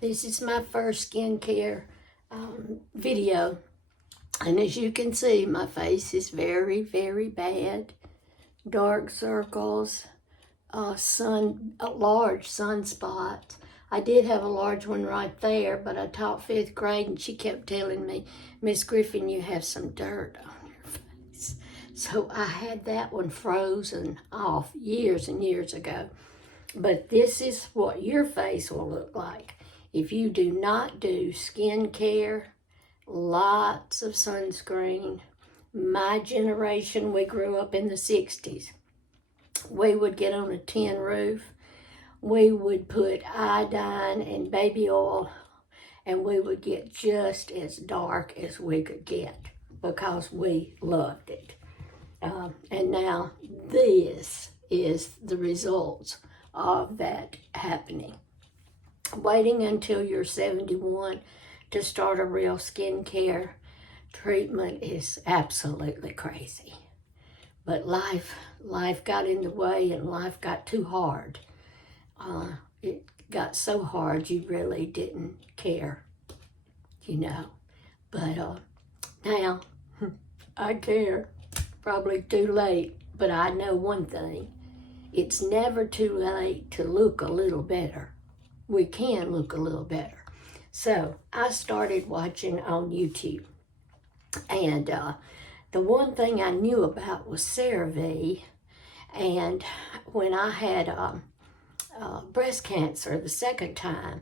This is my first skincare video. And as you can see, my face is very, very bad. Dark circles, a large sunspot. I did have a large one right there, but I taught 5th grade and she kept telling me, Miss Griffin, you have some dirt on your face. So I had that one frozen off years and years ago. But this is what your face will look like if you do not do skin care, lots of sunscreen. My generation, we grew up in the 60s. We would get on a tin roof. We would put iodine and baby oil, and we would get just as dark as we could get because we loved it. And now this is the results of that happening. Waiting until you're 71 to start a real skincare treatment is absolutely crazy. But life got in the way, and life got too hard. It got so hard you really didn't care, But now I care. Probably too late, but I know one thing. It's never too late to look a little better. We can look a little better. So I started watching on YouTube. And the one thing I knew about was CeraVe. And when I had breast cancer the second time,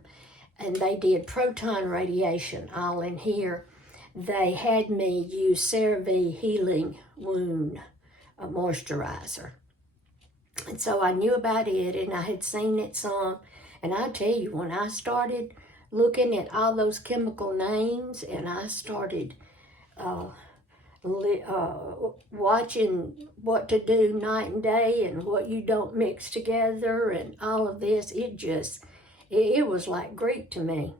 and they did proton radiation all in here, they had me use CeraVe Healing Wound Moisturizer. And so I knew about it, and I had seen it some. And I tell you, when I started looking at all those chemical names, and I started watching what to do night and day and what you don't mix together and all of this, it was like Greek to me.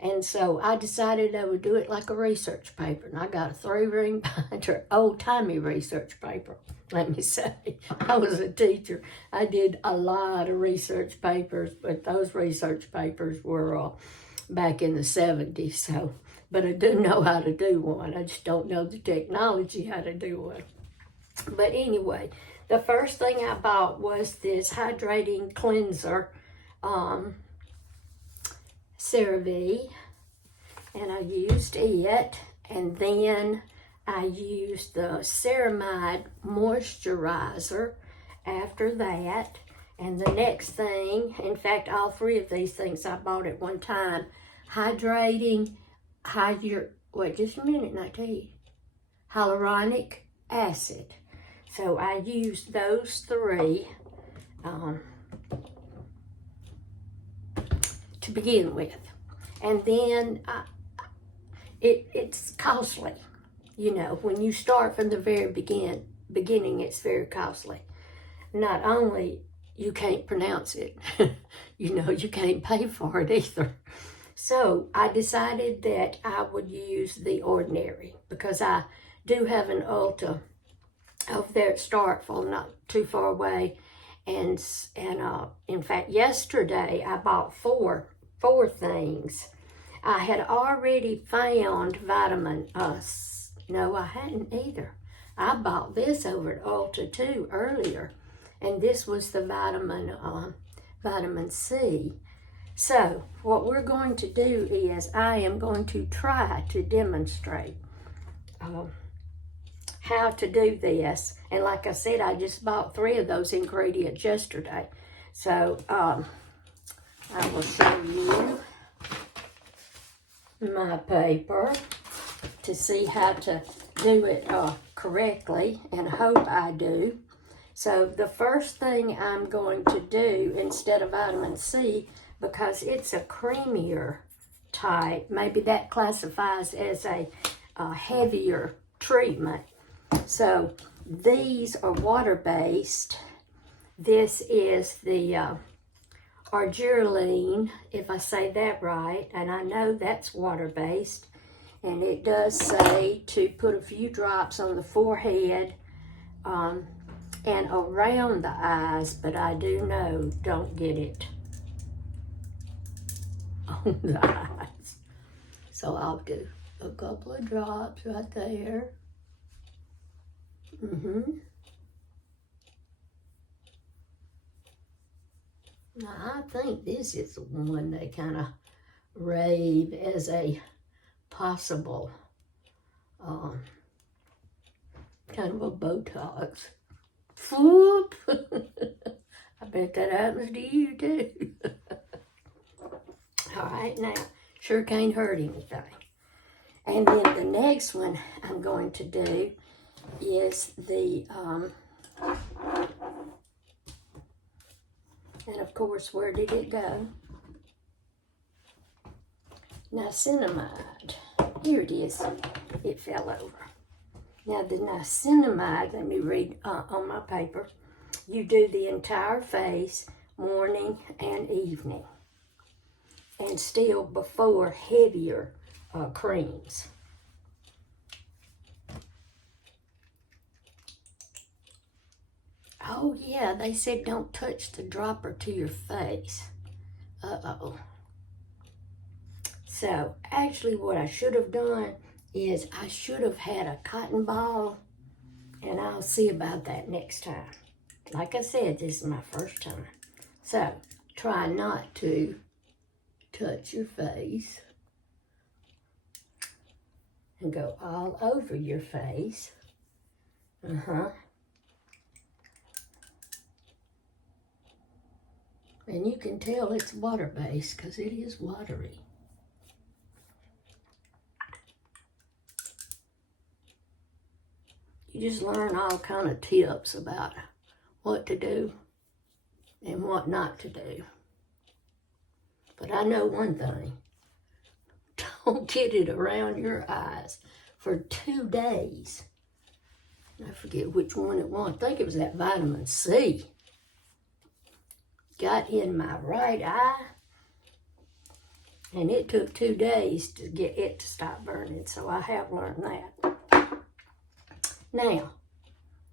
And so I decided I would do it like a research paper. And I got a 3-ring binder, old-timey research paper, let me say. I was a teacher. I did a lot of research papers, but those research papers were back in the 70s. So, but I do know how to do one. I just don't know the technology how to do one. But anyway, the first thing I bought was this hydrating cleanser, CeraVe, and I used it, and then I used the Ceramide moisturizer after that. And the next thing, in fact, all 3 of these things I bought at one time, hydrating, wait just a minute and I tell you, hyaluronic acid. So I used those 3 to begin with. And then it's costly. When you start from the very beginning, it's very costly. Not only you can't pronounce it, you can't pay for it either. So I decided that I would use the Ordinary because I do have an Ulta over there at Starkville, not too far away. And in fact, yesterday I bought four things. I had already found vitamin no, I hadn't either. I bought this over at Ulta too earlier, and this was the vitamin C. So what we're going to do is I am going to try to demonstrate how to do this. And like I said, I just bought 3 of those ingredients yesterday. So I will show you my paper to see how to do it correctly, and hope I do. So the first thing I'm going to do, instead of vitamin C, because it's a creamier type, maybe that classifies as a heavier treatment. So these are water-based. This is the Argireline, if I say that right, and I know that's water-based. And it does say to put a few drops on the forehead and around the eyes, but I do know don't get it on the eyes. So I'll do a couple of drops right there. Now, I think this is the one they kind of rave as a possible kind of a Botox. Whoop! I bet that happens to you too. All right, now, sure can't hurt anything. And then the next one I'm going to do is the, and of course, where did it go? Niacinamide. Here it is. It fell over. Now the niacinamide, let me read on my paper. You do the entire face, morning and evening, and still before heavier creams. Oh yeah, they said don't touch the dropper to your face. Uh-oh. So actually what I should have done is I should have had a cotton ball, and I'll see about that next time. Like I said, this is my first time. So try not to touch your face and go all over your face. And you can tell it's water-based because it is watery. You just learn all kind of tips about what to do and what not to do. But I know one thing. Don't get it around your eyes for 2 days. I forget which one it was. I think it was that vitamin C. Got in my right eye, and it took 2 days to get it to stop burning. So I have learned that. Now,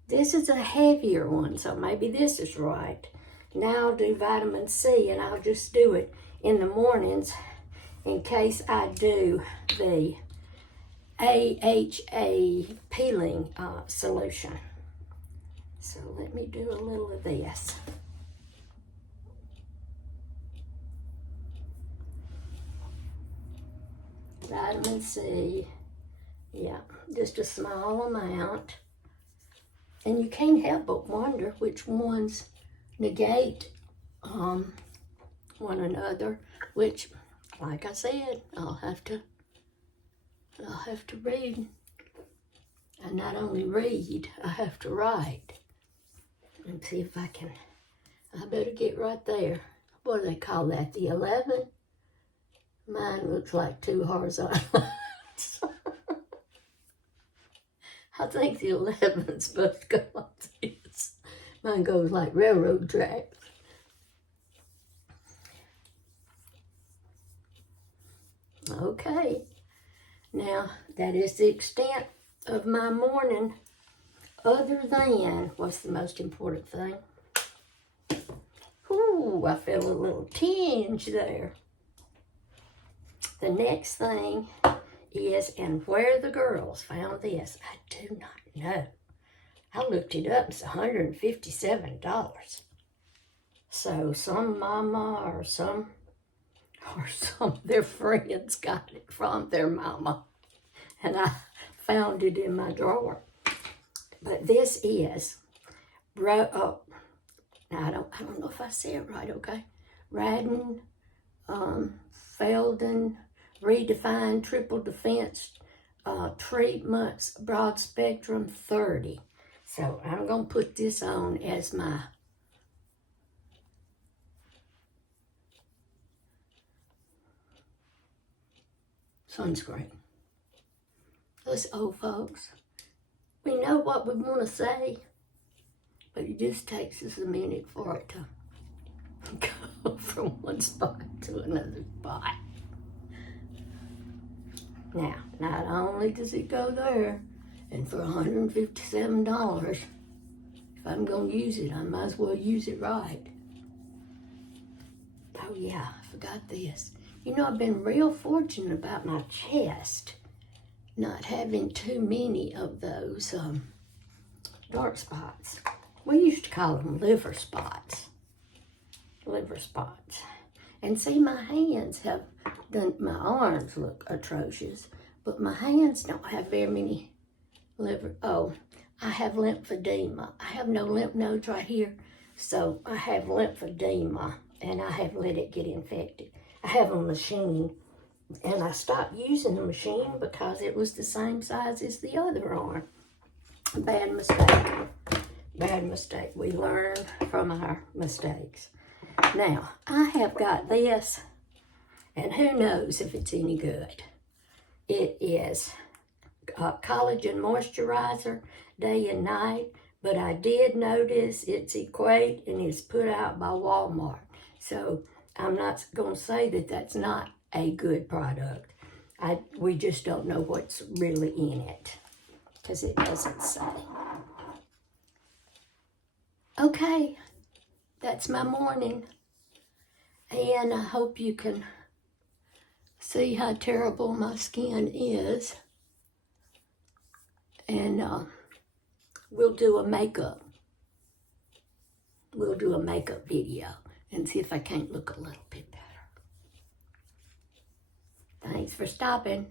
this is a heavier one, so maybe this is right. Now I'll do vitamin C, and I'll just do it in the mornings in case I do the AHA peeling solution. So let me do a little of this. Vitamin C. Yeah, just a small amount. And you can't help but wonder which ones negate one another, which, like I said, I'll have to read. And not only read, I have to write. And see if I can, I better get right there. What do they call that, the 11? Mine looks like 2 horizontal lines. I think the 11's supposed to go like this. Mine goes like railroad tracks. Okay. Now, that is the extent of my morning, other than, what's the most important thing? Ooh, I feel a little tinge there. The next thing is, and where the girls found this, I do not know. I looked it up, it's $157. So some mama or some of their friends got it from their mama, and I found it in my drawer. But this is, now I don't know if I say it right, okay? Radin, Felden, Redefined Triple Defense Treatments Broad Spectrum 30. So I'm going to put this on as my sunscreen. Us old folks, we know what we want to say, but it just takes us a minute for it to go from one spot to another spot. Now, not only does it go there, and for $157, if I'm going to use it, I might as well use it right. Oh yeah, I forgot this. You know, I've been real fortunate about my chest, not having too many of those dark spots. We used to call them liver spots. Liver spots. And see, my hands have done, my arms look atrocious, but my hands don't have very many liver. Oh, I have lymphedema. I have no lymph nodes right here, so I have lymphedema, and I have let it get infected. I have a machine, and I stopped using the machine because it was the same size as the other arm. Bad mistake. Bad mistake. We learn from our mistakes. Now, I have got this, and who knows if it's any good. It is a collagen moisturizer, day and night, but I did notice it's Equate and it's put out by Walmart. So I'm not going to say that that's not a good product. We just don't know what's really in it because it doesn't say. Okay, that's my morning. And I hope you can see how terrible my skin is. And we'll do a makeup. We'll do a makeup video and see if I can't look a little bit better. Thanks for stopping.